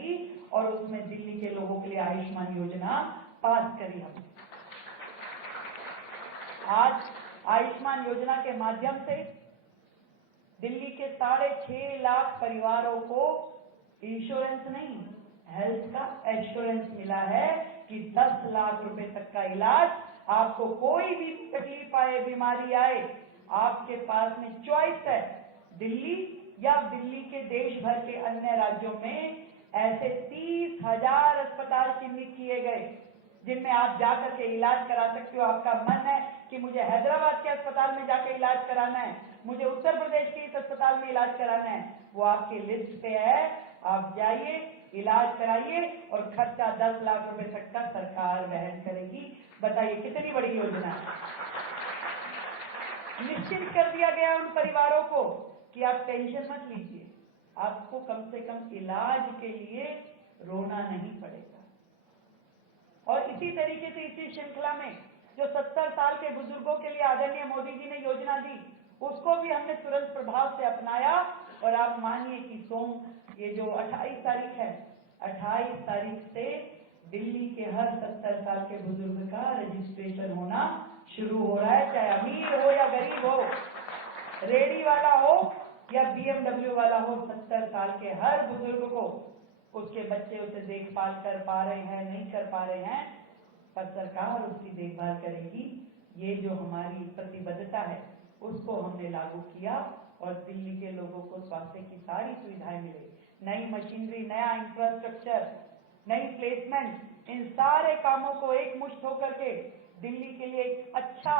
करी और उसमें दिल्ली के लोगों के लिए आयुष्मान योजना पास करी हमने। आज आयुष्मान योजना के माध्यम से दिल्ली के 6.5 लाख परिवारों को इंश्योरेंस नहीं, हेल्थ का एश्योरेंस मिला है कि 10 लाख रुपए तक का इलाज, आपको कोई भी तकलीफ आए, बीमारी आए, आपके पास में चॉइस है। दिल्ली या दिल्ली के देश भर के अन्य राज्यों में ऐसे 30,000 अस्पताल चिन्हित किए गए जिनमें आप जाकर के इलाज करा सकते हो। आपका मन है कि मुझे हैदराबाद के अस्पताल में जाकर इलाज कराना है, मुझे उत्तर प्रदेश के इस अस्पताल में इलाज कराना है, वो आपकी लिस्ट पे है। आप जाइए, इलाज कराइए और खर्चा 10 लाख रुपए तक का सरकार वहन करेगी। बताइए कितनी बड़ी योजना है। निश्चित कर दिया गया उन परिवारों को कि आप टेंशन मत लीजिए, आपको कम से कम इलाज के लिए रोना नहीं पड़ेगा। और इसी तरीके से इसी श्रृंखला में जो 70 साल के बुजुर्गों के लिए आदरणीय मोदी जी ने योजना दी, उसको भी हमने तुरंत प्रभाव से अपनाया। और आप मानिए कि ये जो 28 तारीख है, 28 तारीख से दिल्ली के हर 70 साल के बुजुर्ग का रजिस्ट्रेशन होना शुरू हो रहा है। चाहे अमीर हो या गरीब हो, रेडी वाला हो या BMW वाला हो, 70 साल के हर बुजुर्ग को उसके बच्चे उसे देखभाल कर पा रहे हैं, नहीं कर पा रहे हैं, पर सरकार उसकी देखभाल करेगी। ये जो हमारी प्रतिबद्धता है उसको हमने लागू किया और दिल्ली के लोगों को स्वास्थ्य की सारी सुविधाएं मिले। नई मशीनरी, नया इंफ्रास्ट्रक्चर, नई प्लेसमेंट, इन सारे कामों को एक मुश्त होकर के दिल्ली के लिए एक अच्छा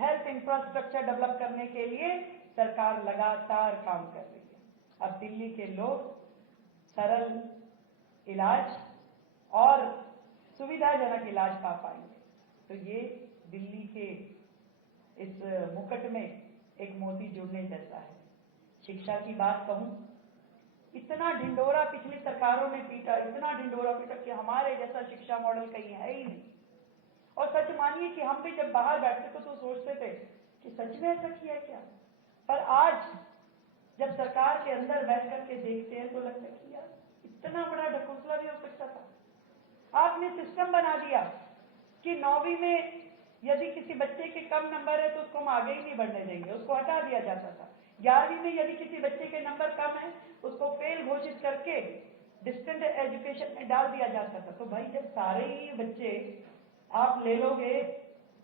हेल्थ इंफ्रास्ट्रक्चर डेवलप करने के लिए सरकार लगातार काम कर रही है। अब दिल्ली के लोग सरल इलाज और सुविधाजनक इलाज पा पाएंगे। तो ये दिल्ली के इस मुकुट में एक मोती जुड़ने जैसा है। शिक्षा की बात कहूं, इतना ढिंडोरा पिछली सरकारों ने पीटा, इतना ढिंडोरा पीटा कि हमारे जैसा शिक्षा मॉडल कहीं है ही नहीं। और सच मानिए कि हम भी जब बाहर बैठते थे तो सोचते थे कि सच में ऐसा किया क्या, पर आज जब सरकार के अंदर बैठ करके देखते हैं तो लगता है कि यार इतना बड़ा ढकोसला भी हो सकता था। आपने सिस्टम बना दिया कि 9वीं में यदि किसी बच्चे के कम नंबर है तो उसको हम आगे ही नहीं बढ़ने देंगे, उसको हटा दिया जाता था। 11वीं में यदि किसी बच्चे के नंबर कम है उसको फेल घोषित करके डिस्टेंट एजुकेशन में डाल दिया जाता था। तो भाई जब सारे ही बच्चे आप ले लोगे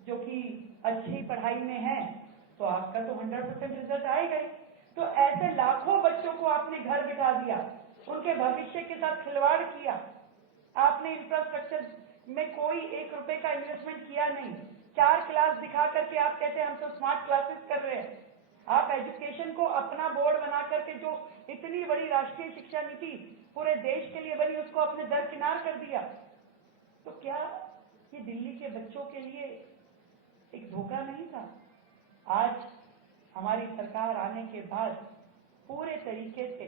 जो कि अच्छी पढ़ाई में हैं तो आपका तो 100% रिजल्ट आएगा ही। तो ऐसे लाखों बच्चों को आपने घर बिठा दिया, उनके भविष्य के साथ खिलवाड़ किया। आपने इंफ्रास्ट्रक्चर में कोई 1 रुपए का इन्वेस्टमेंट किया नहीं। 4 क्लास दिखा करके आप कहते हैं हम तो स्मार्ट क्लासेस कर रहे हैं। आप एजुकेशन को अपना बोर्ड बना करके जो इतनी बड़ी राष्ट्रीय शिक्षा नीति पूरे देश के लिए बनी उसको अपने दरकिनार कर दिया। तो क्या ये दिल्ली के बच्चों के लिए एक धोखा नहीं था? आज हमारी सरकार आने के बाद पूरे तरीके से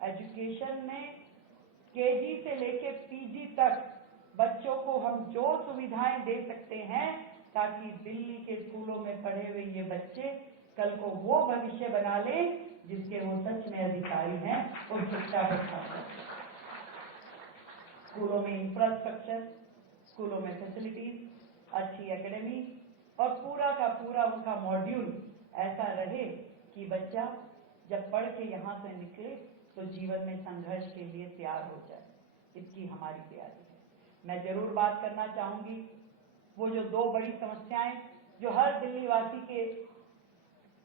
एजुकेशन में केजी से लेके पीजी तक बच्चों को हम जो सुविधाएं दे सकते हैं ताकि दिल्ली के स्कूलों में पढ़े हुए ये बच्चे कल को वो भविष्य बना लें जिसके वो सच में अधिकारी हैं और शिक्षा प्रशासन। स्कूलों में इंफ्रास्ट्रक्चर, स्कूलों में फैसिलिटीज, अच्छी एकेडमी और पूरा का पूरा उनका मॉड्यूल ऐसा रहे कि बच्चा जब पढ़ के यहाँ से निकले तो जीवन में संघर्ष के लिए तैयार हो जाए। इसकी हमारी तैयारी है। मैं जरूर बात करना चाहूंगी वो जो 2 बड़ी समस्याएं जो हर दिल्ली वासी के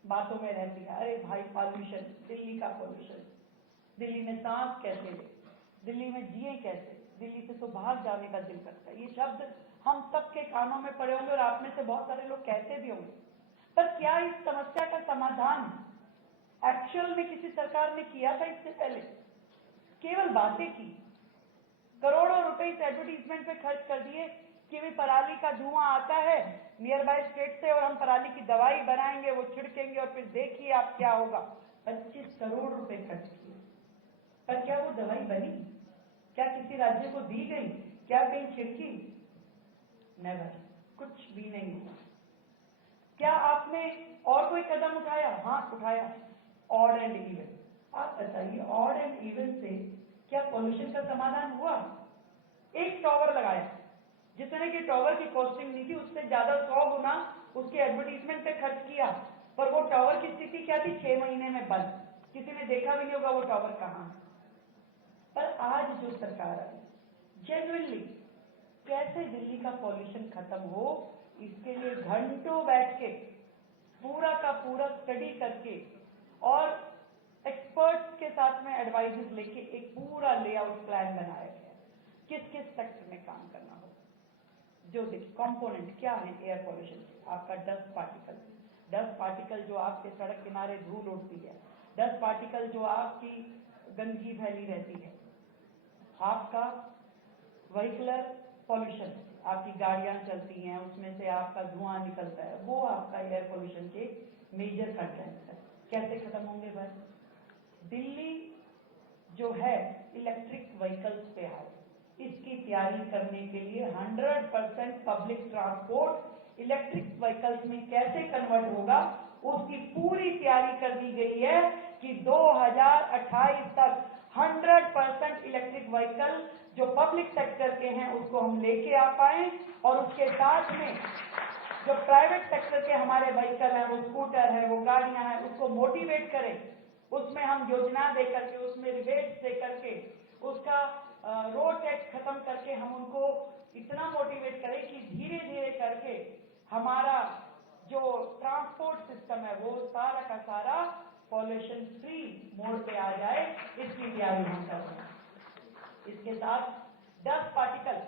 बातों में रहती है। अरे भाई पॉल्यूशन, दिल्ली का पॉल्यूशन, दिल्ली में सांस कैसे ले, दिल्ली में जिए कैसे, दिल्ली से तो भाग जाने का दिल करता है। ये शब्द हम सबके कानों में पड़े होंगे और आप में से बहुत सारे लोग कहते भी होंगे। पर क्या इस समस्या का समाधान एक्चुअल में किसी सरकार ने किया था इससे पहले? केवल बातें की, करोड़ों रुपए इस एडवर्टीजमेंट पे खर्च कर दिए कि भी पराली का धुआं आता है नियर बाय स्टेट से और हम पराली की दवाई बनाएंगे, वो छिड़केंगे और फिर देखिए आप क्या होगा। 25 करोड़ रुपए खर्च किए, पर क्या वो दवाई बनी? क्या किसी राज्य को दी गई? क्या कहीं छिड़की? नेवर, कुछ भी नहीं हुआ। क्या आपने और कोई कदम उठाया? हाँ उठाया, ऑड एंड इवन। आप बताइए ऑड एंड इवन से क्या पॉल्यूशन का समाधान हुआ? एक टावर लगाया, जितने की टावर की कॉस्टिंग नहीं थी उससे ज्यादा 100 गुना उसके एडवर्टीजमेंट पे खर्च किया, पर वो टावर की स्थिति क्या थी? 6 महीने में बंद, किसी ने देखा भी नहीं होगा वो टावर कहाँ है। पर आज जो सरकार आई, जेन्युइनली कैसे दिल्ली का पॉल्यूशन खत्म हो, इसके लिए घंटों बैठ के पूरा का पूरा स्टडी करके और एक्सपर्ट्स के साथ में एडवाइजेस लेके एक पूरा लेआउट प्लान बनाया गया, किस किस सेक्टर में काम करना हो। जो देखिए कंपोनेंट क्या है एयर पॉल्यूशन के, आपका डस्ट पार्टिकल जो आपके सड़क किनारे धूल उड़ती है, डस्ट पार्टिकल जो आपकी गंदगी फैली रहती है, आपका व्हीकलर पॉल्यूशन, आपकी गाड़ियां चलती हैं उसमें से आपका धुआं निकलता है, वो आपका एयर पॉल्यूशन के मेजर कंटेंट है। कैसे खत्म होंगे भाई? दिल्ली जो है इलेक्ट्रिक व्हीकल्स पे है, इसकी तैयारी करने के लिए 100% पब्लिक ट्रांसपोर्ट इलेक्ट्रिक व्हीकल्स में कैसे कन्वर्ट होगा, उसकी पूरी तैयारी कर दी गई है कि 2028 तक 100% इलेक्ट्रिक व्हीकल जो पब्लिक सेक्टर के हैं उसको हम लेके आ पाए, और उसके साथ में जो प्राइवेट सेक्टर के हमारे व्हीकल हैं, वो स्कूटर है, वो गाड़ियां हैं, उसको मोटिवेट करें, उसमें हम योजना दे करके, उसमें रिबेट दे करके, उसका रोड टैक्स खत्म करके हम उनको इतना मोटिवेट करें कि धीरे धीरे करके हमारा जो ट्रांसपोर्ट सिस्टम है वो सारा का सारा पॉल्यूशन फ्री मोड पे आ जाए, इसकी तैयारी हम कर रहे हैं। इसके साथ डस्ट पार्टिकल,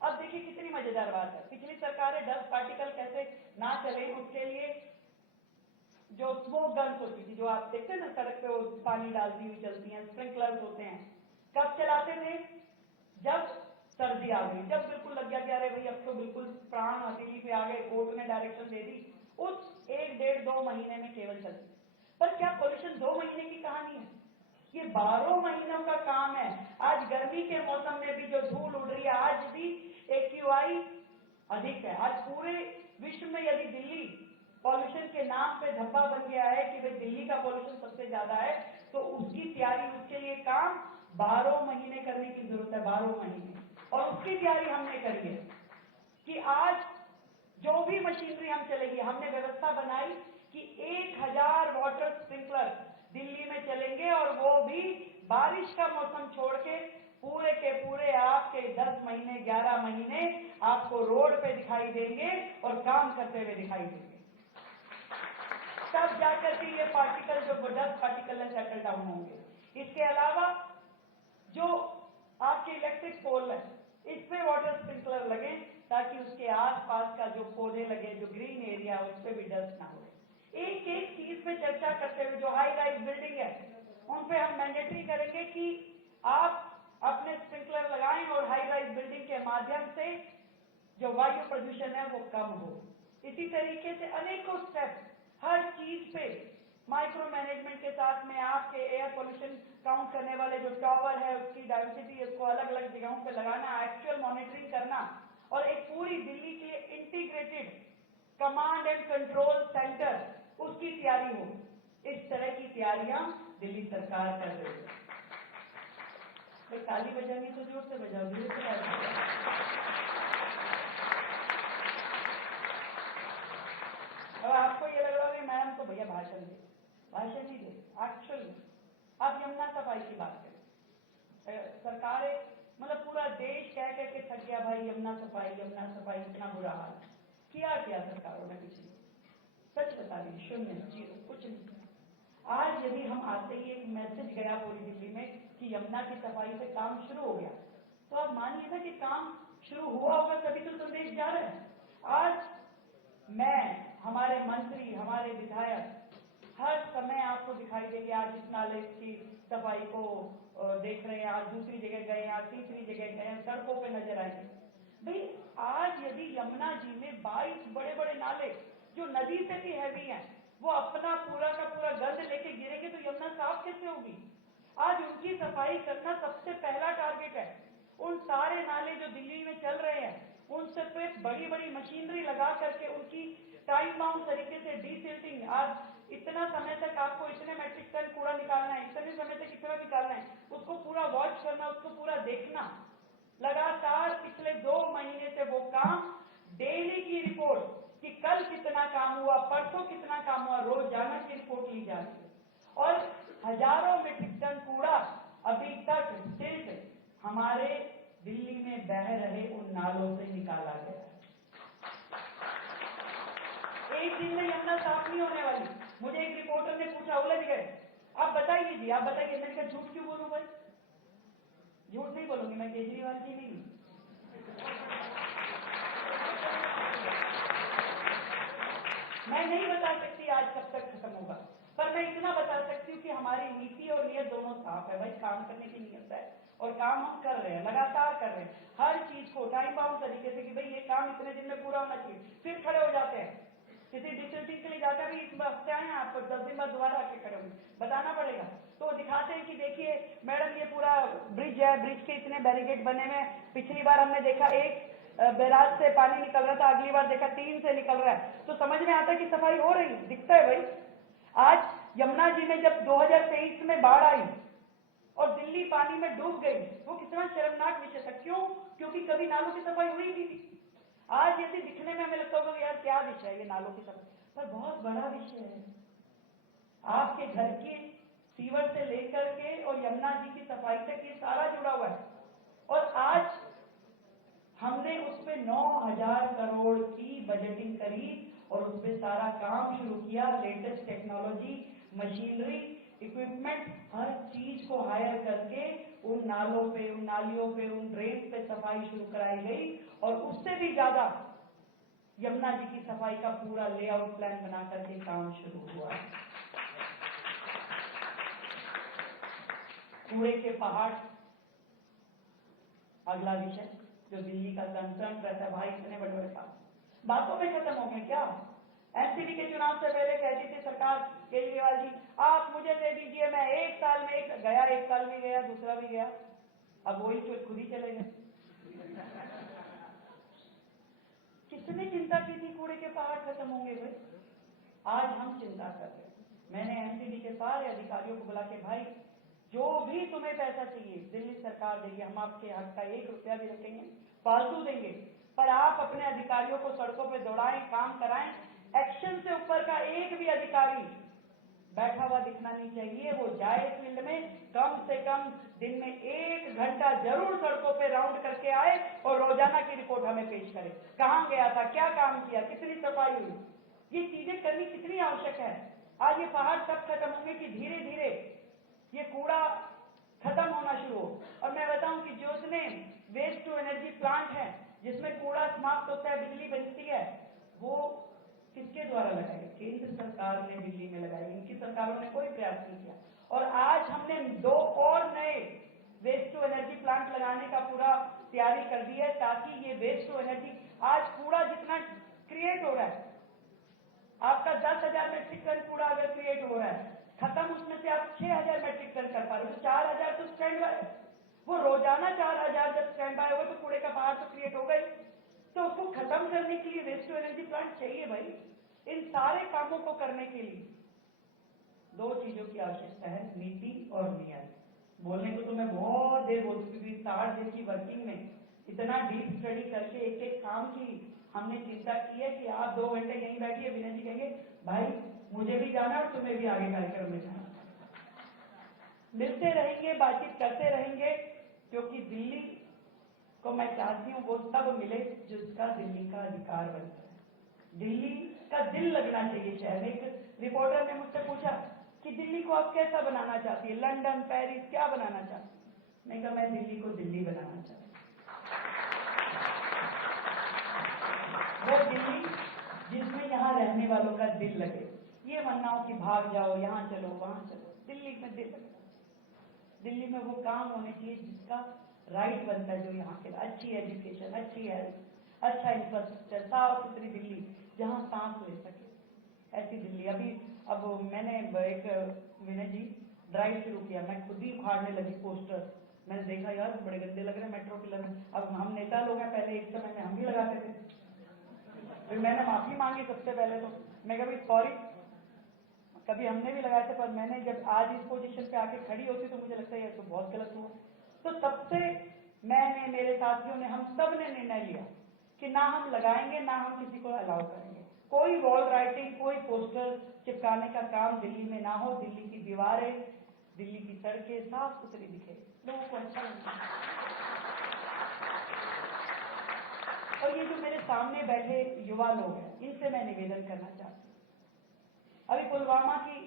अब देखिए कितनी मजेदार बात है, पिछली सरकारें डस्ट पार्टिकल कैसे ना चले उसके लिए जो स्मोक गन्स होती थी, जो आप देखते हैं ना सड़क पे वो पानी डालती हुई चलती हैं, स्प्रिंकलर्स होते हैं, कब चलाते थे? जब सर्दी आ गई, जब बिल्कुल लग गया कि अरे भाई अब तो बिल्कुल प्राण हथेली पे आ गए, कोर्ट ने डायरेक्शन दे दी, उस 1, 1.5, 2 महीने में केवल चलती। पर क्या पॉल्यूशन 2 महीने की कहानी है? ये 12 महीनों का काम है। आज गर्मी के मौसम में भी जो धूल उड़ रही है, आज भी AQI अधिक है। आज पूरे विश्व में यदि दिल्ली पॉल्यूशन के नाम पे धब्बा बन गया है कि भाई दिल्ली का पॉल्यूशन सबसे ज्यादा है, तो उसकी तैयारी, उसके लिए काम 12 महीने करने की जरूरत है, 12 महीने। और उसकी तैयारी हमने करी है कि आज जो भी मशीनरी हम चलेगी, हमने व्यवस्था बनाई कि 1000 वाटर स्प्रिंकलर दिल्ली में चलेंगे, और वो भी बारिश का मौसम छोड़ के पूरे के पूरे आपके 10 महीने 11 महीने आपको रोड पे दिखाई देंगे और काम करते हुए दिखाई देंगे। तब जाकर के ये पार्टिकल जो डस्ट पार्टिकल है सेटल डाउन होंगे। इसके अलावा जो आपके इलेक्ट्रिक पोल है, इस पे वाटर स्प्रिंकलर लगे ताकि उसके आसपास का जो पौधे लगे, जो ग्रीन एरिया है, उस पे भी डस्ट ना हो। एक एक चीज पे चर्चा करते हुए, जो हाई राइज बिल्डिंग है उन पे हम मैंडेटरी करेंगे कि आप अपने स्प्रिंकलर लगाएं और हाई राइज बिल्डिंग के माध्यम से जो वायु प्रदूषण है वो कम हो। इसी तरीके से अनेकों स्टेप्स, हर चीज पे माइक्रो मैनेजमेंट के साथ में आपके एयर पोल्यूशन काउंट करने वाले जो टावर है उसकी डाइवर्सिटी, उसको अलग अलग जगहों पे लगाना, एक्चुअल मॉनिटरिंग करना, और एक पूरी दिल्ली के integrated command and control centre, उसकी तैयारी हो। इस तरह की तैयारियां दिल्ली सरकार कर रही है। तो ताली बजानी तो जोर से बजाओ, जोर से बजाओ। अब आपको ये लग रहा है मैडम तो भैया भाषण नहीं दे। एक्चुअली आप यमुना सफाई की बात करें, सरकारें मतलब पूरा देश कह के थक गया भाई यमुना सफाई, इतना बुरा हाल किया सरकारों ने पिछली। सच बता रही, शून्य, जीरो, कुछ नहीं। आज यदि हम आते ही एक मैसेज गया पूरी दिल्ली में कि यमुना की सफाई पे काम शुरू हो गया, तो आप मानिए ना कि काम शुरू हुआ होगा तभी तो संदेश जा रहा है। आज मैं, हमारे मंत्री, हमारे विधायक हर समय आपको दिखाई देगी, आज इस नाले की सफाई को देख रहे हैं, आज दूसरी जगह गए, आज तीसरी जगह गए, सड़कों पे नजर आएंगे। भाई आज यदि यमुना जी में 22 बड़े बड़े नाले जो नदी से भी हैवी हैं, वो अपना पूरा का पूरा गंद लेके गिरेंगे तो यमुना साफ कैसे होगी? आज उनकी सफाई करना सबसे पहला टारगेट है। उन सारे नाले जो दिल्ली में चल रहे हैं, उन सब पे बड़ी बड़ी मशीनरी लगा करके उनकी टाइम बाउंड तरीके से डीसिल्टिंग, आज इतना समय तक आपको इतने मैट्रिक टन कूड़ा निकालना है, इतने समय तक कितना निकालना है, उसको पूरा वॉच करना, उसको पूरा देखना। लगातार पिछले 2 महीने से वो काम, डेली की रिपोर्ट कि कल कितना काम हुआ, परसों कितना काम हुआ, रोजाना की रिपोर्ट ली जा रही है। और हजारों मीट्रिक टन कूड़ा अभी तक सिर्फ हमारे दिल्ली में बह रहे उन नालों से निकाला गया है। एक दिन में यमुना साफ नहीं होने वाली। मुझे एक रिपोर्टर ने पूछा, उलझ गए, आप बताइए जी, आप बताइए। मैंने कहा झूठ क्यों बोलूं भाई, झूठ नहीं बोलूंगी, मैं केजरीवाल जी नहीं हूं। मैं नहीं बता सकती आज कब तक खत्म होगा, पर मैं इतना बता सकती हूँ कि हमारी नीति और नियत दोनों साफ है भाई। काम करने की नियत है और काम हम कर रहे हैं, लगातार कर रहे हैं हर चीज को टाइम बाउंड तरीके से कि भाई ये काम इतने दिन में पूरा होना चाहिए। फिर खड़े हो जाते हैं, किसी डिस्ट्रिक्ट के लिए जाकर भी इस हफ्ते आए आपको 10 दिन बाद दोबारा आके खड़े होंगे, बताना पड़ेगा। तो दिखाते हैं कि देखिए मैडम ये पूरा ब्रिज है, ब्रिज के इतने बैरिकेड बने हुए हैं। पिछली बार हमने देखा एक बैराज से पानी निकल रहा था, अगली बार देखा 3 से निकल रहा है। तो समझ में आता है कि सफाई हो रही है, दिखता है भाई। आज यमुना जी में जब 2023 में बाढ़ आई और दिल्ली पानी में डूब गई, वो कितना शर्मनाक विषय था। क्यों? क्योंकि कभी नालों की सफाई हुई नहीं थी। आज यदि दिखने में हमें लगता होगा यार क्या विषय है ये नालों की सफाई, पर बहुत बड़ा विषय है। आपके घर की सीवर से लेकर के और यमुना जी की सफाई तक ये सारा जुड़ा हुआ है। और आज हमने उसमें 9,000 करोड़ की बजटिंग करी और उसमें सारा काम शुरू किया। लेटेस्ट टेक्नोलॉजी, मशीनरी, इक्विपमेंट, हर चीज को हायर करके उन नालों पे, उन नालियों पे, उन ड्रेन पे सफाई शुरू कराई गई। और उससे भी ज्यादा यमुना जी की सफाई का पूरा लेआउट प्लान बना करके काम शुरू हुआ। कूड़े के पहाड़ अगला विषय जो दिल्ली का कंसर्न रहता है। भाई इतने बड़े बड़े काम बातों में खत्म हो गए क्या? एमसीडी के चुनाव से पहले कहती थी सरकार, केजरीवाल जी आप मुझे दे दीजिए, मैं 1 साल में एक गया, 1 साल भी गया, दूसरा भी गया, अब वही खुद ही चले गए। किसने चिंता की थी कूड़े के पहाड़ खत्म होंगे भाई? आज हम चिंता कर रहे हैं। मैंने एमसीडी के सारे अधिकारियों को बुला के, भाई जो भी तुम्हें पैसा चाहिए दिल्ली सरकार देगी, हम आपके हक का 1 रुपया भी रखेंगे, फालतू देंगे, पर आप अपने अधिकारियों को सड़कों पे दौड़ाएं, काम कराएं। एक्शन से ऊपर का एक भी अधिकारी बैठा हुआ दिखना नहीं चाहिए। वो जाए फील्ड में, कम से कम दिन में 1 घंटा जरूर सड़कों पे राउंड करके आए और रोजाना की रिपोर्ट हमें पेश करे। कहां गया था, क्या काम किया, कितनी सफाई हुई, ये चीजें करनी कितनी आवश्यक है। आज ये पहाड़ तब खत्म होंगे कि धीरे धीरे ये कूड़ा खत्म होना शुरू हो। और मैं बताऊं कि जो इतने वेस्ट टू एनर्जी प्लांट है जिसमें कूड़ा समाप्त होता है, बिजली बनती है, वो किसके द्वारा लगाए? केंद्र सरकार ने दिल्ली में लगाई। इनकी सरकारों ने कोई प्रयास नहीं किया। और आज हमने 2 और नए वेस्ट टू एनर्जी प्लांट लगाने का पूरा तैयारी कर दी है, ताकि ये वेस्ट टू एनर्जी, आज कूड़ा जितना क्रिएट हो रहा है, आपका 10,000 मेट्रिक टन कूड़ा अगर क्रिएट हो रहा है, खत्म उसमें से आप 6,000 मेट्रिक टन कर पा रहे हो, तो 4,000 तो स्टैंड बाय है। वो रोजाना 4,000 जब स्टैंड बाय होगा तो कूड़े का पहाड़ तो क्रिएट हो गई। तो उसको खत्म करने के लिए वेस्ट टू एनर्जी प्लांट चाहिए भाई। इन सारे कामों को करने के लिए 2 चीजों की आवश्यकता है, नीति और नियत। बोलने को तो मैं बहुत देर बोल चुकी थी, 60 दिन की वर्किंग में इतना डीप स्टडी करके एक एक काम की हमने चिंता की है कि आप 2 घंटे यहीं बैठिए, विनय जी कहेंगे भाई मुझे भी जाना और तुम्हें भी आगे कार्यक्रम में जाना। मिलते रहेंगे, बातचीत करते रहेंगे, क्योंकि दिल्ली को मैं चाहती हूँ वो तब मिले जिसका दिल्ली का अधिकार बनता है। दिल्ली का दिल लगना चाहिए शहर में। एक रिपोर्टर ने मुझसे पूछा कि दिल्ली को आप कैसा बनाना चाहती है, लंदन, पेरिस, क्या बनाना चाहती है? मैं कहा मैं दिल्ली को दिल्ली बनाना चाहती हूँ। वो दिल्ली जिसमें यहाँ रहने वालों का दिल लगे। ये मनना हो कि भाग जाओ, यहाँ चलो, वहां चलो, दिल्ली में दिल लगता है। दिल्ली में वो काम होने चाहिए जिसका राइट बनता है, जो यहाँ के अच्छी एजुकेशन, अच्छी हेल्थ, अच्छा इंफ्रास्ट्रक्चर, साफ सुथरी दिल्ली जहाँ सांस ले सके, ऐसी दिल्ली। अब मैंने एक विनय जी ड्राइव शुरू किया, मैं खुद ही उखाड़ने लगी पोस्टर। मैंने देखा यार बड़े गंदे लग रहे हैं मेट्रो पिलर में। अब हम नेता लोग हैं, पहले एक समय में हम भी लगाते थे, फिर मैंने माफी मांगी सबसे पहले तो। मैं कहा भाई सॉरी, कभी हमने भी लगाए थे, पर मैंने जब आज इस पोजीशन पे आके खड़ी होती तो मुझे लगता है ये तो बहुत गलत हुआ। तो सबसे मैंने, मेरे साथियों ने, हम सब ने निर्णय लिया कि ना हम लगाएंगे, ना हम किसी को अलाउ करेंगे। कोई वॉल राइटिंग, कोई पोस्टर चिपकाने का काम दिल्ली में ना हो। दिल्ली की दीवारें, दिल्ली की सड़कें साफ सुथरी दिखे, लोगों को अच्छा लगता है। और ये जो मेरे सामने बैठे युवा लोग हैं, इनसे मैं निवेदन करना चाहती हूँ। अभी पुलवामा की,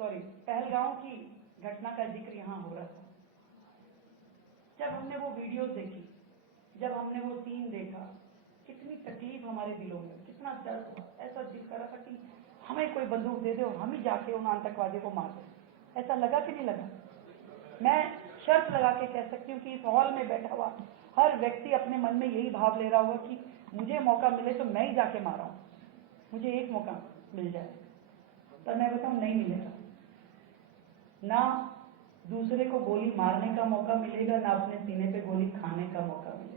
पहलगांव की घटना का जिक्र यहां हो रहा था। जब हमने वो वीडियोस देखी, जब हमने वो सीन देखा, कितनी तकलीफ हमारे दिलों में, कितना दर्द हुआ। ऐसा दिल कर रहा था कि हमें कोई बंदूक दे दे और हम ही जाके उन आतंकवादियों को मार दें। ऐसा लगा कि नहीं लगा? मैं शर्त लगा के कह सकती हूँ कि इस हॉल में बैठा हुआ हर व्यक्ति अपने मन में यही भाव ले रहा होगा कि मुझे मौका मिले तो मैं ही जाके मारा हूं, मुझे एक मौका मिल जाए। पर मैं बताऊं, नहीं मिलेगा। ना दूसरे को गोली मारने का मौका मिलेगा, ना अपने सीने पे गोली खाने का मौका मिलेगा।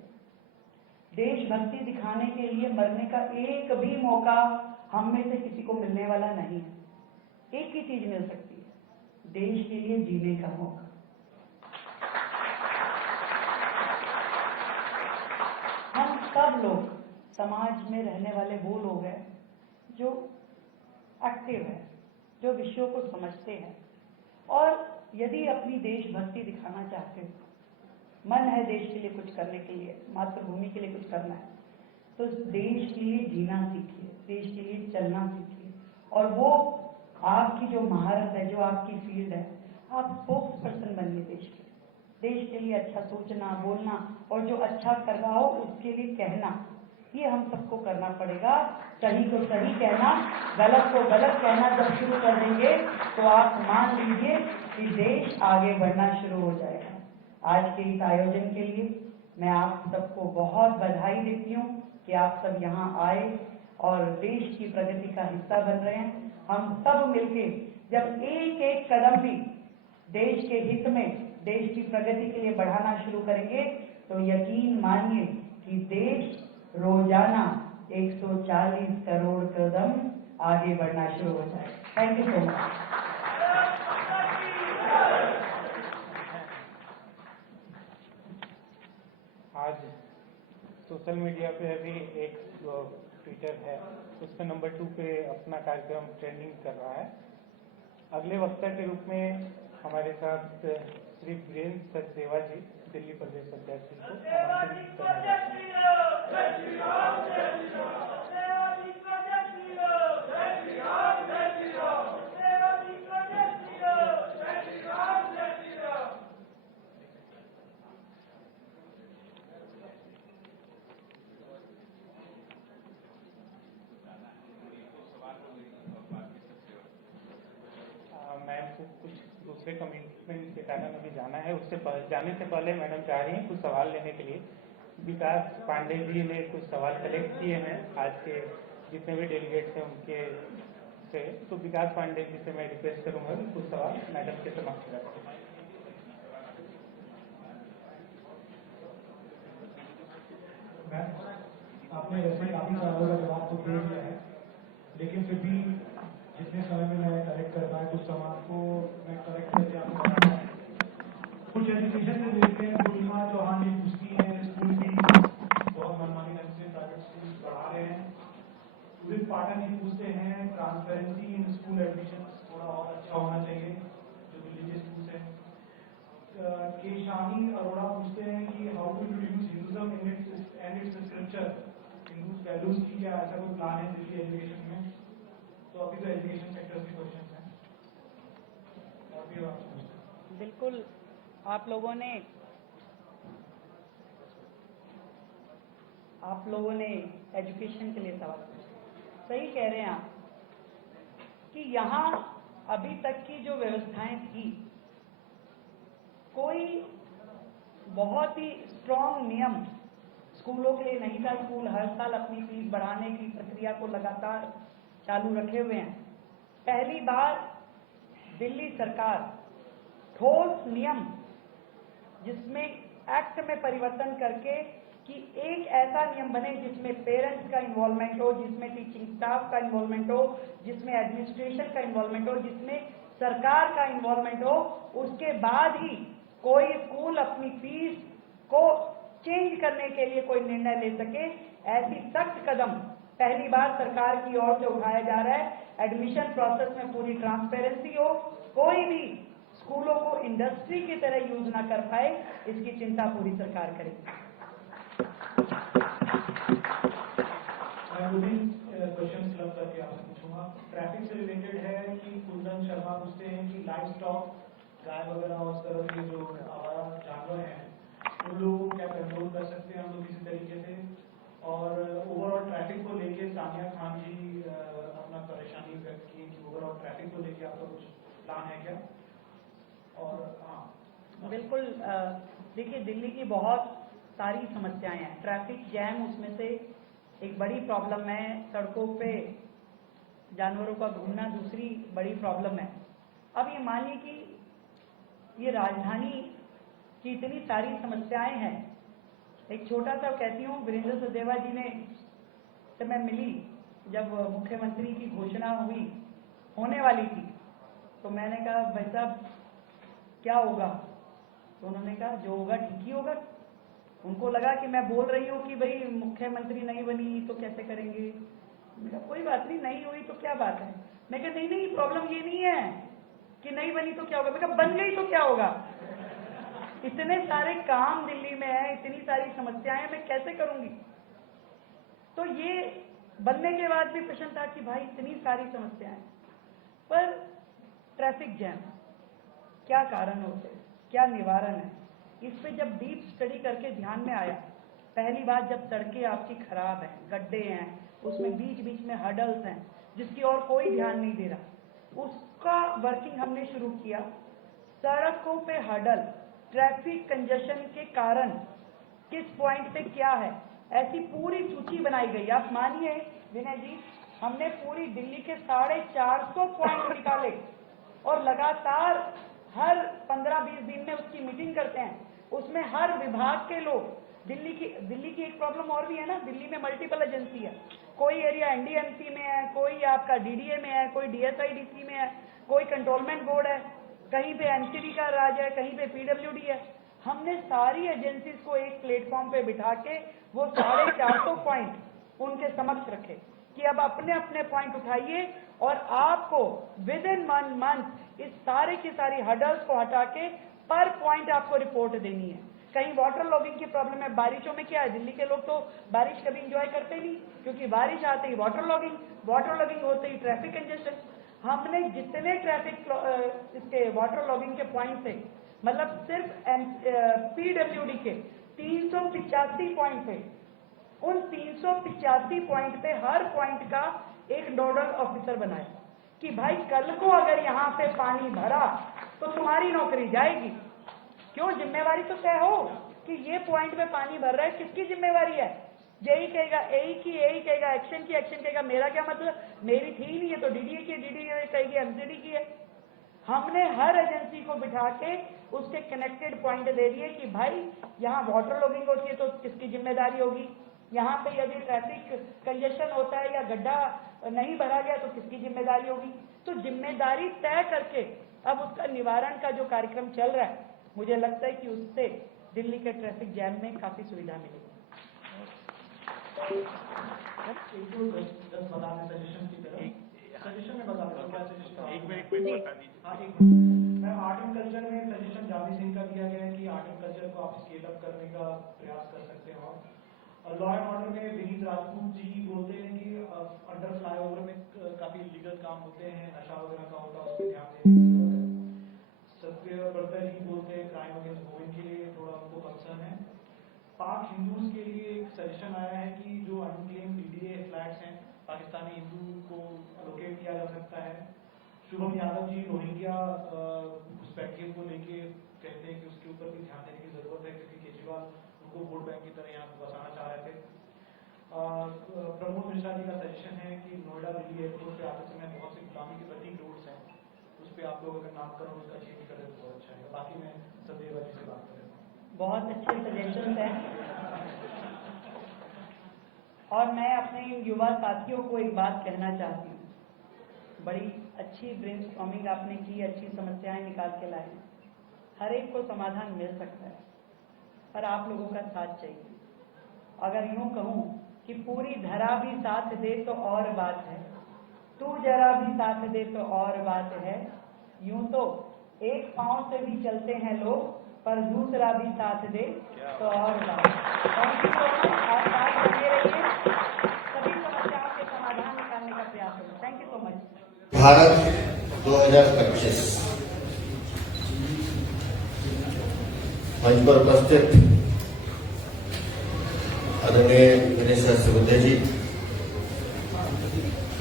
देशभक्ति दिखाने के लिए मरने का एक भी मौका हम में से किसी को मिलने वाला नहीं है। एक ही चीज मिल सकती है, देश के लिए जीने का मौका। हम सब लोग समाज में रहने वाले वो लोग हैं जो एक्टिव है, जो विषयों को समझते हैं, और यदि अपनी देशभक्ति दिखाना चाहते हो, मन है देश के लिए कुछ करने के लिए, मातृभूमि के लिए कुछ करना है, तो देश के लिए जीना सीखिए, देश के लिए चलना सीखिए। और वो आपकी जो महारत है, जो आपकी फील्ड है, आप स्पोक्स पर्सन बनिए देश के लिए अच्छा सोचना, बोलना, और जो अच्छा कर रहा हो उसके लिए कहना। ये हम सबको करना पड़ेगा। सही को सही कहना, गलत को गलत कहना जब शुरू कर देंगे तो आप मान लीजिए कि देश आगे बढ़ना शुरू हो जाएगा। आज के इस आयोजन के लिए मैं आप सबको बहुत बधाई देती हूँ कि आप सब यहाँ आए और देश की प्रगति का हिस्सा बन रहे हैं। हम सब मिलके जब एक एक कदम भी देश के हित में, देश की प्रगति के लिए बढ़ाना शुरू करेंगे तो यकीन मानिए कि देश रोजाना 140 करोड़ कदम आगे बढ़ना शुरू हो जाए। Thank you so much. आज सोशल मीडिया पे अभी एक ट्विटर है, उसमें नंबर 2 पे अपना कार्यक्रम ट्रेंडिंग कर रहा है। अगले वक्ता के रूप में हमारे साथ श्री वीरेंद्र सचदेवा जी, दिल्ली प्रदेश अध्यक्ष जी को आमंत्रित करना चाहते हैं। मैम को कुछ दूसरे कमिटमेंट के कारण अभी जाना है, उससे जाने से पहले मैडम चाह रही हैं कुछ सवाल लेने के लिए। विकास पांडे जी ने कुछ सवाल कलेक्ट किए हैं आज के जितने भी डेलीगेट्स हैं उनके से, तो विकास पांडे जी से मैं रिक्वेस्ट करूंगा कि कुछ सवाल मैडम के समक्ष रखें। आपने वैसे काफी सवालों का जवाब तो दे दिया है, लेकिन फिर भी जितने समय में मैं करेक्ट कर पाया कुछ सवाल को मैं करेक्ट करके आपको बताऊंगा। कुछ एजुकेशन से रिलेटेड पूर्णिमा चौहान जी पूछती है, स्कूल की बहुत मनमानी ढंग से प्राइवेट स्कूल पढ़ा रहे हैं। उदित पाठक जी पूछते हैं ट्रांसपेरेंसी इन स्कूल एडमिशन थोड़ा और अच्छा होना चाहिए जो दिल्ली के स्कूल है। केशानी अरोड़ा पूछते हैं कि how to introduce Hinduism and its scripture, Hindu values की क्या ऐसा कोई प्लान है दिल्ली एजुकेशन में? तो अभी तो एजुकेशन सेक्टर के क्वेश्चन हैं, और भी आप पूछते हैं। बिल्कुल, आप लोगों ने एजुकेशन के लिए सवाल पूछा। सही कह रहे हैं आप कि यहाँ अभी तक की जो व्यवस्थाएं थी, कोई बहुत ही स्ट्रॉन्ग नियम स्कूलों के लिए नहीं था। स्कूल हर साल अपनी फीस बढ़ाने की प्रक्रिया को लगातार चालू रखे हुए हैं। पहली बार दिल्ली सरकार ठोस नियम, जिसमें एक्ट में परिवर्तन करके कि एक ऐसा नियम बने जिसमें पेरेंट्स का इन्वॉल्वमेंट हो, जिसमें टीचिंग स्टाफ का इन्वॉल्वमेंट हो, जिसमें एडमिनिस्ट्रेशन का इन्वॉल्वमेंट हो, जिसमें सरकार का इन्वॉल्वमेंट हो, उसके बाद ही कोई स्कूल अपनी फीस को चेंज करने के लिए कोई निर्णय ले सके, ऐसी सख्त कदम पहली बार सरकार की ओर से उठाया जा रहा है। एडमिशन प्रोसेस में पूरी ट्रांसपेरेंसी हो, कोई भी स्कूलों को इंडस्ट्री की तरह यूज ना कर पाए, इसकी चिंता पूरी सरकार करेगी। क्वेश्चन क्लब करके आपसे पूछूंगा, ट्रैफिक से रिलेटेड है कि कुंदन शर्मा पूछते हैं कि लाइव स्टॉक गाय वगैरह और उस तरह के जो आवारा जानवर हैं उन लोगों को क्या कंट्रोल कर सकते हैं हम लोग किसी तरीके से, और ओवरऑल ट्रैफिक को लेके सानिया खान जी अपना परेशानी व्यक्त की कि ओवरऑल ट्रैफिक को लेके आपका कुछ प्लान है क्या? और हाँ बिल्कुल, देखिए दिल्ली की बहुत सारी समस्याएं हैं, ट्रैफिक जैम उसमें से एक बड़ी प्रॉब्लम है, सड़कों पे जानवरों का घूमना दूसरी बड़ी प्रॉब्लम है। अब ये मानिए कि ये राजधानी की इतनी सारी समस्याएं हैं, एक छोटा सा कहती हूँ, वीरेंद्र सचदेवा जी ने से मैं मिली जब मुख्यमंत्री की घोषणा होने वाली थी, तो मैंने कहा भाई साहब क्या होगा, तो उन्होंने कहा जो होगा ठीक ही होगा। उनको लगा कि मैं बोल रही हूँ कि भाई मुख्यमंत्री नहीं बनी तो कैसे करेंगे, मैं कहा कोई बात नहीं, नहीं हुई तो क्या बात है। मैं कहा नहीं प्रॉब्लम ये नहीं है कि नहीं बनी तो क्या होगा, मैं कहा बन गई तो क्या होगा। इतने सारे काम दिल्ली में है, इतनी सारी समस्याएं, मैं कैसे करूंगी। तो ये बनने के बाद भी प्रश्न था कि भाई इतनी सारी समस्याएं, पर ट्रैफिक जैम क्या कारण होते हैं, क्या निवारण है, इस पे जब डीप स्टडी करके ध्यान में आया, पहली बात जब सड़कें आपकी खराब हैं, गड्ढे हैं, उसमें बीच बीच में हडल्स हैं जिसकी ओर कोई ध्यान नहीं दे रहा, उसका वर्किंग हमने शुरू किया। सड़कों पे हडल, ट्रैफिक कंजेशन के कारण किस पॉइंट पे क्या है, ऐसी पूरी सूची बनाई गई। आप मानिए विनय जी, हमने पूरी दिल्ली के 450 पॉइंट निकाले और लगातार हर 15-20 दिन में उसकी मीटिंग करते हैं। उसमें हर विभाग के लोग, दिल्ली की एक प्रॉब्लम और भी है ना, दिल्ली में मल्टीपल एजेंसी है, कोई एरिया एनडीएमसी में है, कोई आपका डीडीए में है, कोई डीएसआईडीसी में है, कोई कंट्रोलमेंट बोर्ड है, कहीं पे एमसीडी का राज है, कहीं पे पीडब्ल्यूडी है। हमने सारी एजेंसीज को एक प्लेटफॉर्म पे बिठा के वो 450 पॉइंट उनके समक्ष रखे कि अब अपने अपने पॉइंट उठाइए और आपको विद इन 1 मंथ इस सारे की सारी हडल्स को हटा के पर पॉइंट आपको रिपोर्ट देनी है। कहीं वाटर लॉगिंग की प्रॉब्लम है, बारिशों में क्या है, दिल्ली के लोग तो बारिश कभी इंजॉय करते नहीं, क्योंकि बारिश आते ही वाटर लॉगिंग होते ही ट्रैफिक कंजेशन। हमने जितने ट्रैफिक इसके वाटर लॉगिंग के पॉइंट थे, मतलब सिर्फ पीडब्ल्यूडी के 385 पॉइंट थे, उन 385 पॉइंट पे हर पॉइंट का एक नोडल ऑफिसर बनाया कि भाई कल को अगर यहाँ पे पानी भरा तो तुम्हारी नौकरी जाएगी। क्यों, जिम्मेवारी तो तय हो कि ये पॉइंट पे पानी भर रहा है, किसकी जिम्मेवारी है। जेई कहेगा एई की, एई कहेगा एक्शन की, एक्शन कहेगा मेरा क्या मतलब, मेरी थी नहीं है तो डीडीए की, डीडीए कहेगी एमसीडी की है। हमने हर एजेंसी को बिठा के उसके कनेक्टेड पॉइंट दे दिए कि भाई यहाँ वाटर लॉगिंग होती है तो किसकी जिम्मेदारी होगी, यहाँ पे यदि ट्रैफिक कंजेशन होता है या गड्ढा नहीं भरा गया तो किसकी जिम्मेदारी होगी। तो जिम्मेदारी तय करके अब उसका निवारण का जो कार्यक्रम चल रहा है, मुझे लगता है कि उससे दिल्ली के ट्रैफिक जैम में काफी सुविधा मिलेगी। सजेशन में बता दो क्या सजेशन, एक मिनट बता दीजिए। हाँ एक मिनट। मैं आर्ट एंड कल्चर में सजेशन जावेद सिंह का दिया गया है कि आर्ट एंड कल्चर को आप स्केल अप करने का प्रयास कर सकते हो। और लॉ एंड ऑर्डर में विनीत राजपूत जी बोलते हैं कि अंडर फ्लाईओवर में काफी इलीगल काम होते हैं, नशा वगैरह का होता है, उस पर ध्यान देने की जरूरत है। सत्य बर्तर जी बोलते हैं क्राइम अगेंस्ट वुमेन के लिए थोड़ा उनको कंसर्न है। पाक हिंदूज के लिए एक सजेशन आया है कि जो अनक्लेम डीडीए फ्लैट्स हैं पाकिस्तानी हिंदू को लोकेट किया जा सकता है। शुभम यादव जी रोहिंग्या पर्सपेक्टिव को लेके कहते हैं कि उसके ऊपर भी ध्यान देने की जरूरत है, क्योंकि केजरीवाल उनको वोट बैंक की तरह यहाँ बसाना चाह रहे थे। प्रमोद मिश्रा जी का सजेशन है कि नोएडा दिल्ली एयरपोर्ट पे आते समय बहुत सी गुलामी के प्रतीक रोड्स हैं, उस पर आप लोग अगर नामकरण उसका चेंज करें तो बहुत अच्छा है। बाकी मैं सदैव जी से बात करें। बहुत अच्छे सजेशन हैं और मैं अपने युवा साथियों को एक बात कहना चाहती हूँ, बड़ी अच्छी ब्रेनस्टॉर्मिंग आपने की, अच्छी समस्याएं निकाल के लाए। हर एक को समाधान मिल सकता है, पर आप लोगों का साथ चाहिए। अगर यूं कहूं कि पूरी धरा भी साथ दे तो और बात है, तू जरा भी साथ दे तो और बात है। यूं तो एक पांव से भी चलते हैं लोग, पर दूसरा भी साथ दे तो और बात है। Thank you so much. आप साथ बने रहिए, सभी समस्याओं के समाधान निकालने का प्रयास करें। Thank you so much. Bharat 2025 मंच पर उपस्थित आदरणीय मिनिस्टर सुबुद्धे जी,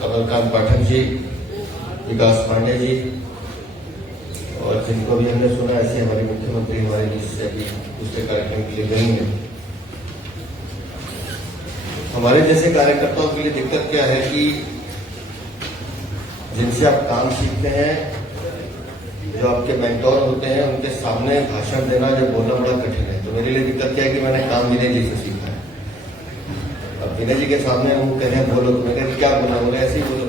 कमलकांत पाठक जी, विकास पांडे जी, और जिनको भी हमने सुना ऐसे हमारे मुख्यमंत्री हमारे बीच से अभी दूसरे कार्यक्रम के लिए गई हैं। हमारे जैसे कार्यकर्ताओं के लिए दिक्कत क्या है कि जिनसे आप काम सीखते हैं, जो आपके मेंटोर होते हैं, उनके सामने भाषण देना, जो बोलना बड़ा कठिन है। तो मेरे लिए दिक्कत क्या है कि मैंने काम विनय जी से सीखा है। अब विनय जी के सामने हम कह रहे हैं बोलो, तो मैं कह क्या बोला, बोले ऐसे ही बोलो।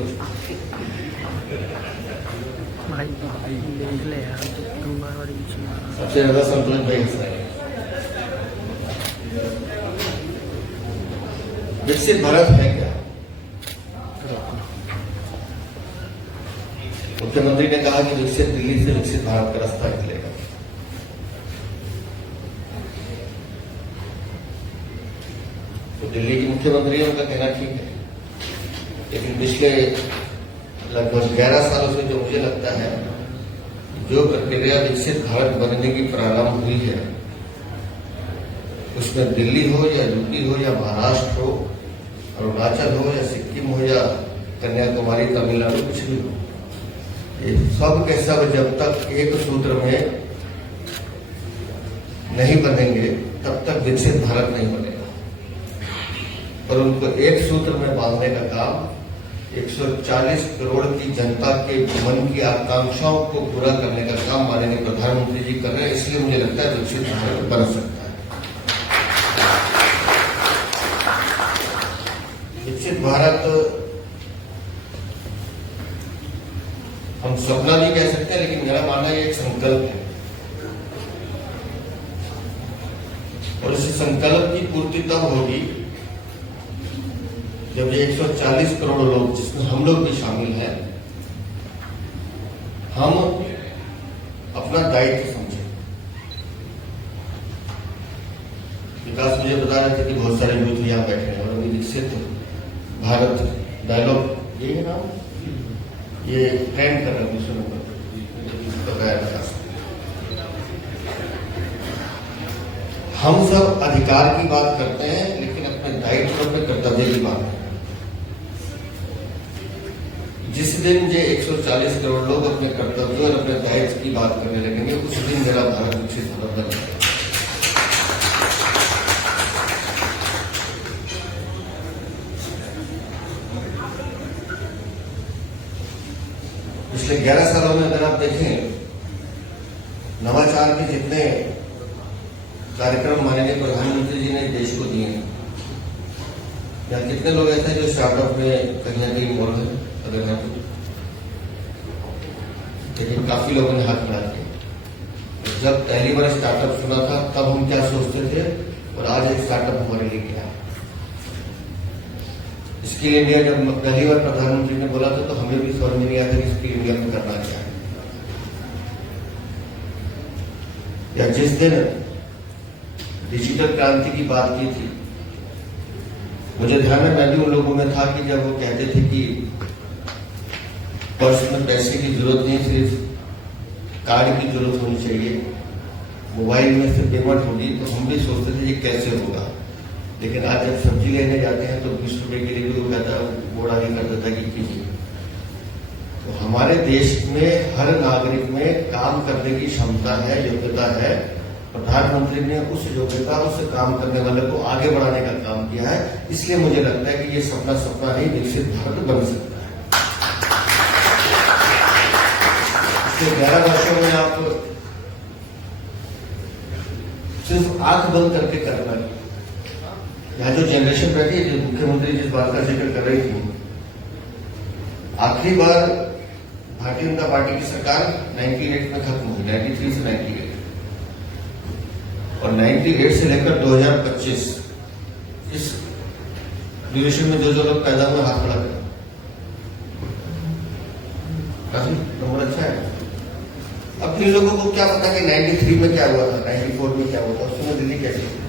सबसे ज्यादा संतोष भाई हंस रहे हैं। विकसित भारत है क्या? मुख्यमंत्री ने कहा कि विकसित दिल्ली से विकसित भारत का रास्ता निकलेगा। तो दिल्ली की मुख्यमंत्री उनका कहना ठीक है, लेकिन पिछले लगभग 11 सालों से जो मुझे लगता है जो प्रक्रिया विकसित भारत बनने की प्रारंभ हुई है, उसमें दिल्ली हो या यूपी हो या महाराष्ट्र हो, अरुणाचल हो या सिक्किम हो या कन्याकुमारी, तमिलनाडु, कुछ भी हो, ये सब के सब जब तक एक सूत्र में नहीं बनेंगे तब तक विकसित भारत नहीं बनेगा। पर उनको एक सूत्र में बांधने का काम 140 करोड़ की जनता के मन की आकांक्षाओं को पूरा करने का काम माननीय प्रधानमंत्री जी कर रहे हैं। इसलिए मुझे लगता है विकसित भारत बन सकता है। विकसित भारत हम सपना नहीं कह सकते, लेकिन मेरा मानना ये एक संकल्प है, और इस संकल्प की पूर्ति तब होगी जब ये 140 करोड़ लोग, जिसमें हम लोग भी शामिल हैं, हम अपना दायित्व समझें। विकास मुझे बता रहे थे कि बहुत सारे यूथ यहां बैठे हैं और अभी विकसित भारत डायलॉग, ये है नाम, ये ट्रेंड कर रहे हैं विश्व में बताया विकास। हम सब अधिकार की बात करते हैं, लेकिन अपने दायित्व अपने कर्तव्य की बात करते हैं। जिस दिन ये 140 करोड़ लोग अपने कर्तव्यों और अपने दायित्व की बात करने लगेंगे, उस दिन मेरा भारत विकसित भारत बनेगा। पिछले 11 सालों में अगर आप देखें, नवाचार के जितने कार्यक्रम माननीय प्रधानमंत्री जी ने देश को दिए हैं, या कितने लोग ऐसे हैं जो स्टार्टअप में कहीं ना कहीं इन्वॉल्व है, अगर है तो, लेकिन काफी लोगों ने हाथ बढ़ा दिया। जब पहली बार स्टार्टअप सुना था तब हम क्या सोचते थे, और आज एक स्टार्टअप हमारे लिए क्या है। स्किल इंडिया जब पहली बार प्रधानमंत्री ने बोला था तो हमें भी समझ में नहीं आया था कि स्किल इंडिया में करना क्या है। या जिस दिन डिजिटल क्रांति की बात की थी, मुझे ध्यान है, मैं भी उन लोगों में था कि जब वो कहते थे कि पर्स में पैसे की जरूरत नहीं, सिर्फ कार्ड की जरूरत होनी चाहिए, मोबाइल में से पेमेंट होगी, तो हम भी सोचते थे ये कैसे होगा। लेकिन आज जब सब्जी लेने जाते हैं तो 20 रुपए के लिए भी वो कहता है, बोर्ड आगे कर देता है कि कीजिए। तो हमारे देश में हर नागरिक में काम करने की क्षमता है, योग्यता है। प्रधानमंत्री ने उस योग्यता, उस काम करने वाले को आगे बढ़ाने का काम किया है। इसलिए मुझे लगता है कि ये सपना नहीं, विकसित भारत बन सकता है। पिछले 11 वर्षों में आप सिर्फ आंख बंद करके करना है। यहाँ जो जनरेशन बैठी है, जो मुख्यमंत्री जिस बात का जिक्र कर रही थी, आखिरी बार भारतीय जनता पार्टी की सरकार 98 में खत्म हुई, 93 से 98। और 98 से लेकर 2025 इस ड्यूरेशन में जो लोग पैदा हुए हाथ खड़ा करें। काफी नंबर अच्छा है। अब इन लोगों को क्या पता कि 93 में क्या हुआ था, 94 में क्या हुआ था, उसमें दिल्ली कैसी थी।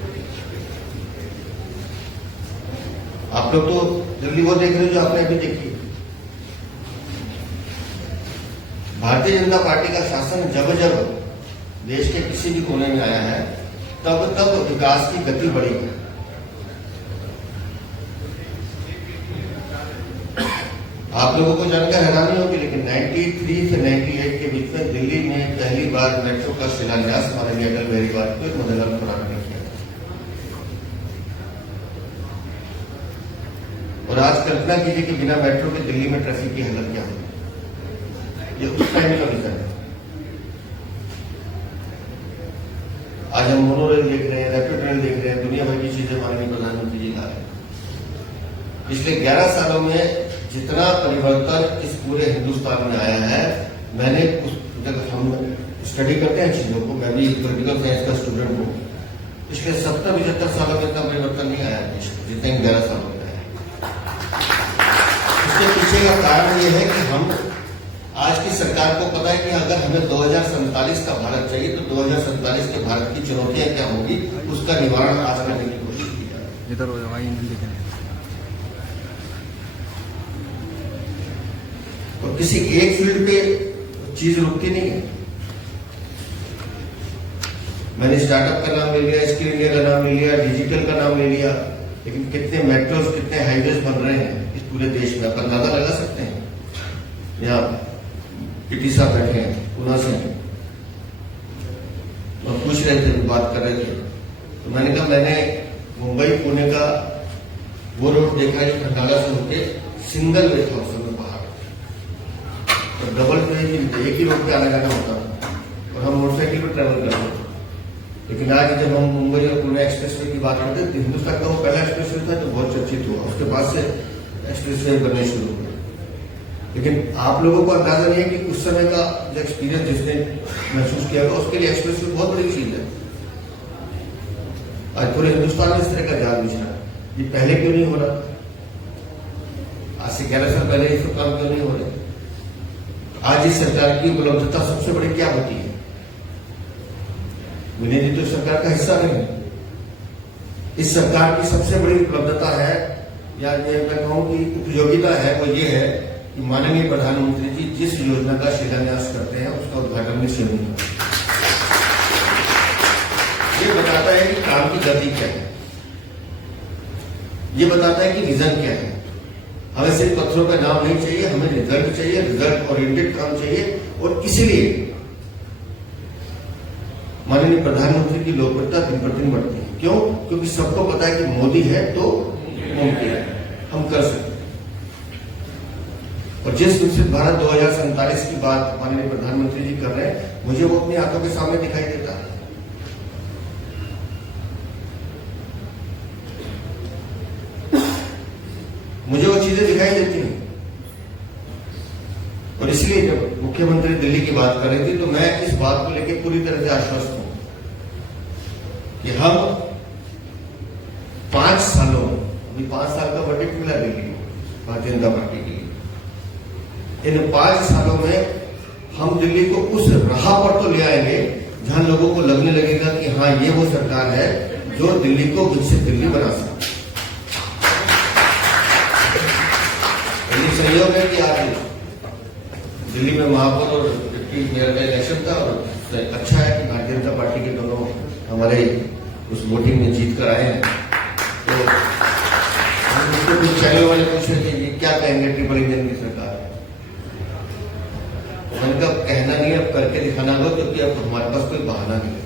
आप लोग तो दिल्ली वो देख रहे हो जो आपने अभी देखी। भारतीय जनता पार्टी का शासन जब जब देश के किसी भी कोने में आया है तब तब विकास की गति बढ़ी है। आप लोगों को जानकर हैरानी होगी, लेकिन 93 से 98 के बीच में दिल्ली में पहली बार मेट्रो का शिलान्यास माननीय अटल बिहारी वाजपेयी मदनलाल खुराना ने किया। और आज कल्पना कीजिए कि बिना मेट्रो के दिल्ली में ट्रैफिक की हालत क्या होगी। ये उस टाइम का विजन है। आज हम मोनो रेल देख रहे हैं, रैपिड रेल देख रहे हैं, दुनिया भर की चीजें माननीय प्रधानमंत्री जी ला रहे हैं। पिछले 11 सालों में जितना परिवर्तन इस पूरे हिंदुस्तान में आया है, मैंने जब हम स्टडी करते हैं चीजों को, मैं भी पॉलिटिकल साइंस का स्टूडेंट हूँ, पिछले 70-75 सालों में इतना परिवर्तन नहीं आया देश में जितना 11 सालों में आया। इसके पीछे का कारण यह है कि हम आज की सरकार को पता है कि अगर हमें 2047 का भारत चाहिए तो 2047 के भारत की चुनौतियां क्या होगी, उसका निवारण आज करने की कोशिश की जाए। इधर हो जाए और किसी एक फील्ड पे चीज रुकती नहीं है। मैंने स्टार्टअप का नाम ले लिया, स्किल इंडिया का नाम ले लिया, डिजिटल का नाम ले लिया, लेकिन कितने मेट्रोज, कितने हाईवेज बन रहे हैं इस पूरे देश में, अपन अंदाजा लगा सकते हैं। यहाँ पीटी साहब बैठे हैं पुणे से, और पूछ रहे थे, बात कर रहे थे, तो मैंने कहा मैंने मुंबई पुणे का वो रोड देखा है जो खंडाला से होके सिंगल वे था, उस समय पहाड़, तो डबल ट्रेन मिलते, एक ही रोड पे आना जाना होता और हम मोटरसाइकिल पर ट्रेवल करते थे। लेकिन आज जब हम मुंबई और पुणे एक्सप्रेस वे की बात करते हैं तो हिंदुस्तान का वो पहला एक्सप्रेस वे था जो बहुत चर्चित हुआ, उसके बाद से एक्सप्रेस वे बनने शुरू हुए। लेकिन आप लोगों को अंदाजा नहीं है कि उस समय का जो एक्सपीरियंस जिसने महसूस किया होगा, उसके लिए एक्सप्रेस वे बहुत बड़ी चीज है। आज पूरे हिंदुस्तान में इस तरह का जाल बिछा है, ये पहले क्यों नहीं हो रहा? आज से 11 साल पहले ये सब काम क्यों नहीं हो रहे? आज इस सरकार की उपलब्धता सबसे बड़ी क्या होती है? विनय जी तो सरकार का हिस्सा नहीं है। इस सरकार की सबसे बड़ी उपलब्धता है, या मैं कहूं कि उपयोगिता है, वो ये है कि माननीय प्रधानमंत्री जी जिस योजना का शिलान्यास करते हैं उसका उद्घाटन भी स्वयं करते हैं। ये बताता है कि काम की गति क्या है, ये बताता है कि विजन क्या है। हमें सिर्फ पत्थरों का नाम नहीं चाहिए, हमें रिजल्ट चाहिए, रिजल्ट ओरिएंटेड काम चाहिए। और इसलिए माननीय प्रधानमंत्री की लोकप्रियता दिन प्रतिदिन बढ़ती है। क्यों? क्योंकि सबको पता है कि मोदी है तो मुमकिन है, हम कर सकते हैं। और जिस विकसित भारत 2047 की बात माननीय प्रधानमंत्री जी कर रहे हैं, मुझे वो अपनी आंखों के सामने दिखाई देता है। मुझे वो चीजें दिखाई देती हैं। और इसलिए जब मुख्यमंत्री दिल्ली की बात कर रही थी तो मैं इस बात को लेकर पूरी तरह से आश्वस्त हूं कि हम 5 सालों में, अभी 5 साल का बजट मिला दिल्ली को भारतीय जनता पार्टी के लिए, इन 5 सालों में हम दिल्ली को उस राह पर तो ले आएंगे जहां लोगों को लगने लगेगा कि हाँ, ये वो सरकार है जो दिल्ली को विकसित दिल्ली बना सकती है। सहयोग है कि आज दिल्ली में महापौर और डिप्टी मेयर का इलेक्शन था, और अच्छा है कि भारतीय जनता पार्टी के दोनों हमारे उस वोटिंग में जीत कर आए हैं। तो हम उसको कुछ चैनल वाले पूछ रहे थे ये क्या कहेंगे ट्रिपल इंजन की सरकार है, तो उनका कहना नहीं, अब करके दिखाना होगा, क्योंकि अब हमारे पास कोई बहाना नहीं है।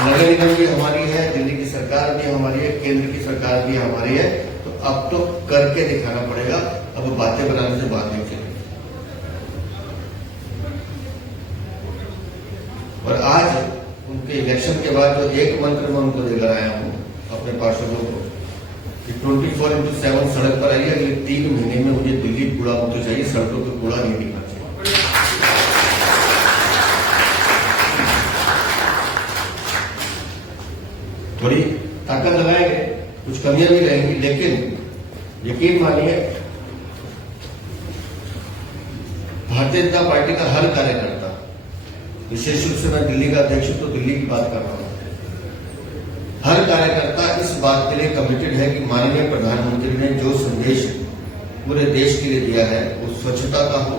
नगर निगम भी हमारी है, दिल्ली की सरकार भी हमारी है, केंद्र की सरकार भी हमारी है, तो अब तो करके दिखाना पड़ेगा। अब बातें बनाने से बात नहीं चलेगी। और आज उनके इलेक्शन के बाद जो एक मंत्र में उनको लेकर आया हूं अपने पार्षदों को कि 24/7 सड़क पर आइए, अगले 3 महीने में मुझे दिल्ली कूड़ा मुक्त चाहिए, सड़कों पर कूड़ा नहीं दिखना चाहिए। थोड़ी ताकत लगाएंगे, कुछ कमियां भी रहेंगी, लेकिन यकीन मानिए भारतीय जनता पार्टी का हर कार्यकर्ता, विशेष रूप से मैं दिल्ली का अध्यक्ष तो दिल्ली की बात कर रहा हूं, हर कार्यकर्ता इस बात के लिए कमिटेड है कि माननीय प्रधानमंत्री ने जो संदेश पूरे देश के लिए दिया है, वो स्वच्छता का हो,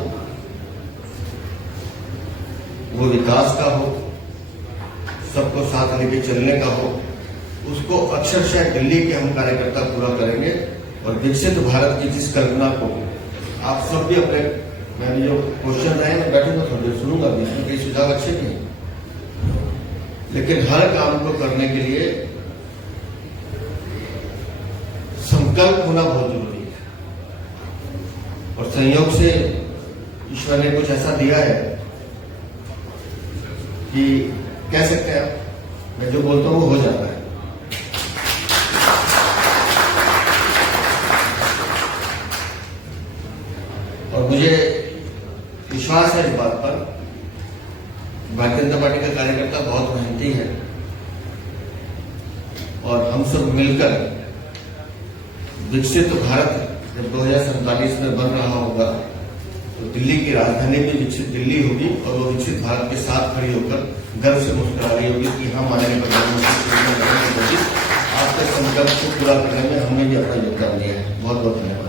वो विकास का हो, सबको साथ लेके चलने का हो, उसको अक्षरशः दिल्ली के हम कार्यकर्ता पूरा करेंगे। और विकसित भारत की जिस कल्पना को आप सब भी अपने, मैंने जो क्वेश्चन रहे मैं बैठूंगा थोड़ी सुनूंगा, इसमें कई सुझाव अच्छे नहीं, लेकिन हर काम को करने के लिए संकल्प होना बहुत जरूरी है। और संयोग से ईश्वर ने कुछ ऐसा दिया है कि कह सकते हैं आप, मैं जो बोलता हूं वो हो जाता है। और मुझे विश्वास है इस बात पर, भारतीय जनता पार्टी का कार्यकर्ता बहुत मेहनती है और हम सब मिलकर विकसित भारत जब 2047 में बन रहा होगा तो दिल्ली की राजधानी भी विकसित दिल्ली होगी और वो विकसित भारत के साथ खड़ी होकर गर्व से मुस्कुरा रही होगी कि हम माननीय प्रधानमंत्री आपके संकल्प को पूरा करने में हमने भी अपना योगदान दिया है। बहुत बहुत धन्यवाद।